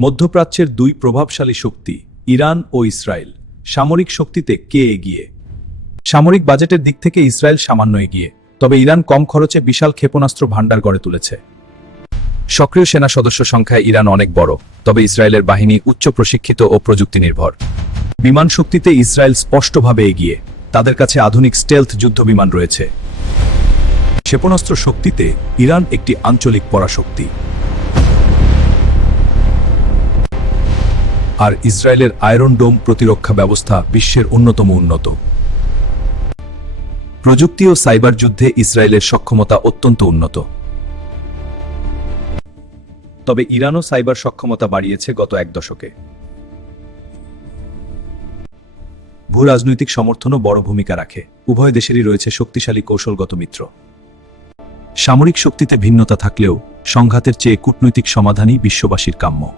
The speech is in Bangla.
মধ্যপ্রাচ্যের দুই প্রভাবশালী শক্তি ইরান ও ইসরায়েল। সামরিক শক্তিতে কে এগিয়ে? সামরিক বাজেটের দিক থেকে ইসরায়েল সামান্য এগিয়ে, তবে ইরান কম খরচে বিশাল ক্ষেপণাস্ত্র ভাণ্ডার গড়ে তুলেছে। সক্রিয় সেনা সদস্য সংখ্যায় ইরান অনেক বড়, তবে ইসরায়েলের বাহিনী উচ্চ প্রশিক্ষিত ও প্রযুক্তি নির্ভর। বিমান শক্তিতে ইসরায়েল স্পষ্টভাবে এগিয়ে, তাদের কাছে আধুনিক স্টেলথ যুদ্ধবিমান রয়েছে। ক্ষেপণাস্ত্র শক্তিতে ইরান একটি আঞ্চলিক পরাশক্তি, আর ইসরায়েলের আয়রন ডোম প্রতিরক্ষা ব্যবস্থা বিশ্বের অন্যতম উন্নত। প্রযুক্তি ও সাইবার যুদ্ধে ইসরায়েলের সক্ষমতা অত্যন্ত উন্নত, তবে ইরানও সাইবার সক্ষমতা বাড়িয়েছে গত এক দশকে। ভূ-রাজনৈতিক সমর্থনও বড় ভূমিকা রাখে, উভয় দেশেরই রয়েছে শক্তিশালী কৌশলগত মিত্র। সামরিক শক্তিতে ভিন্নতা থাকলেও সংঘাতের চেয়ে কূটনৈতিক সমাধানই বিশ্ববাসীর কাম্য।